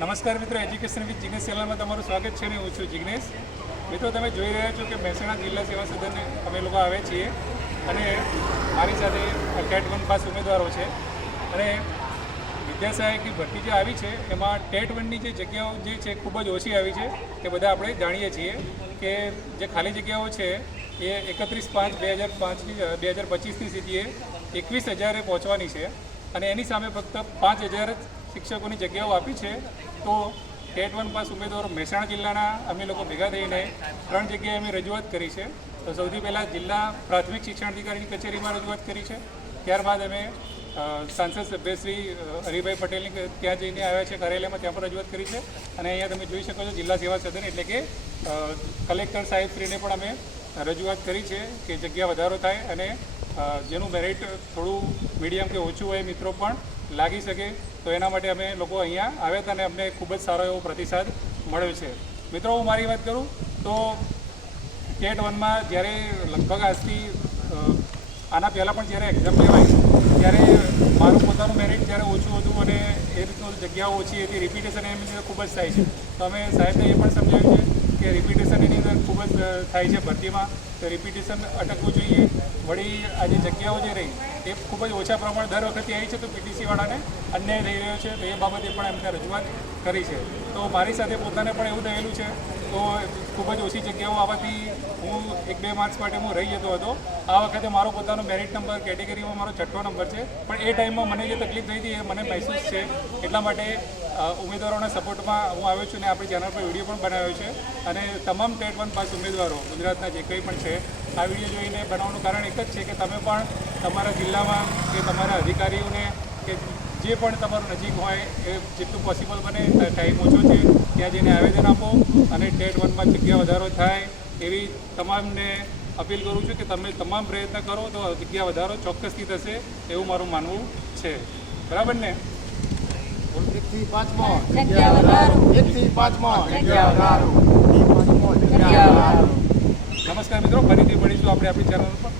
નમસ્કાર મિત્રો education with Jignesh ચેનલમાં તમારું સ્વાગત છે ને હું છું જિગ્નેશ મિત્રો, તમે જોઈ રહ્યા છો કે મહેસાણા જિલ્લા સેવા સદને અમે લોકો આવ્યા છીએ અને મારી સાથે ટેટ વન પાસ ઉમેદવારો છે. અને વિદ્યાસહાયકની ભરતી જે આવી છે, એમાં ટેટ વનની જે જગ્યાઓ જે છે, ખૂબ જ ઓછી આવી છે. એ બધા આપણે જાણીએ છીએ કે જે ખાલી જગ્યાઓ છે, એ એકત્રીસ પાંચ બે હજાર પાંચની બે હજાર પચીસની સ્થિતિએ એકવીસ હજારે પહોંચવાની છે. અને એની સામે ફક્ત પાંચ હજાર જ શિક્ષકોની જગ્યાઓ આપી છે, તો ટેટ વન પાસ ઉમેદવારો મહેસાણા જિલ્લાના અમે લોકો ભેગા થઈને ત્રણ જગ્યાએ અમે રજૂઆત કરી છે. તો સૌથી પહેલાં જિલ્લા પ્રાથમિક શિક્ષણ અધિકારીની કચેરીમાં રજૂઆત કરી છે. ત્યારબાદ અમે સાંસદ સભ્ય શ્રી હરિભાઈ પટેલની ત્યાં જઈને આવ્યા છે કાર્યાલયમાં, ત્યાં પણ રજૂઆત કરી છે. અને અહીંયા તમે જોઈ શકો છો જિલ્લા સેવા સદન એટલે કે કલેક્ટર કલેક્ટર સાહેબશ્રીને પણ અમે રજૂઆત કરી છે કે જગ્યા વધારો થાય અને જેનું મેરિટ થોડું મીડિયમ કે ઓછું હોય મિત્રો પણ લાગી શકે, તો એના માટે અમે લોકો અહીંયા આવ્યા હતા અને અમને ખૂબ જ સારો એવો પ્રતિસાદ મળ્યો છે. મિત્રો, હું મારી વાત કરું તો ટેટ વનમાં જ્યારે લગભગ આજથી આના પહેલાં પણ જ્યારે એક્ઝામ લેવાય, ત્યારે મારું પોતાનું મેરિટ જ્યારે ઓછું હતું અને એ રીતનું જગ્યાઓ ઓછી હતી રિપીટેશન એમની ખૂબ જ થાય છે. તો અમે સાહેબને એ પણ સમજાવ્યું છે કે રિપીટેશન એની અંદર ખૂબ જ થાય છે ભરતીમાં. તો રિપીટેશન અટકવું જોઈએ. વળી આ જે જગ્યાઓ જે રહી, એ ખૂબ જ ઓછા પ્રમાણ દર વખતે આવી છે. તો પીટીસીવાળાને અન્યાય થઈ રહ્યો છે. તો એ બાબતે પણ એમને રજૂઆત કરી છે. તો મારી સાથે પોતાને પણ એવું થયેલું છે. તો ખૂબ જ ઓછી જગ્યાઓ આવવાથી હું એક બે માર્ક્સ માટે હું રહી જતો હતો. આ વખતે મારો પોતાનો મેરિટ નંબર કેટેગરીમાં મારો છઠ્ઠો નંબર છે. પણ એ ટાઈમમાં મને જે તકલીફ થઈ હતી એ મને મહેસૂસ છે. એટલા માટે ઉમેદવારોના સપોર્ટમાં હું આવ્યો છું અને આપણી ચેનલ પર વીડિયો પણ બનાવ્યો છે. અને તમામ ટેટ વન પાસ ઉમેદવારો, ગુજરાતના જે કંઈ પણ છે, આ વીડિયો જોઈને બનાવવાનું કારણ એક જ છે કે તમે પણ તમારા જિલ્લામાં કે તમારા અધિકારીઓને કે જે પણ તમારું નજીક હોય એ જેટલું પોસિબલ બને ટાઈમ ઓછો છે, ત્યાં જઈને આવેદન આપો અને ટેટ વનમાં જગ્યા વધારો થાય એવી તમામને અપીલ કરું છું કે તમે તમામ પ્રયત્ન કરો તો જગ્યા વધારો ચોક્કસથી થશે એવું મારું માનવું છે. બરાબર ને? એકથી પાંચમો. જગ્યા વધારો. એકથી પાંચમો. જગ્યા વધારો. પાંચમો જગ્યા વધારો. નમસ્કાર મિત્રો ફરીથી મળીશું આપણે આપણી ચેનલ પર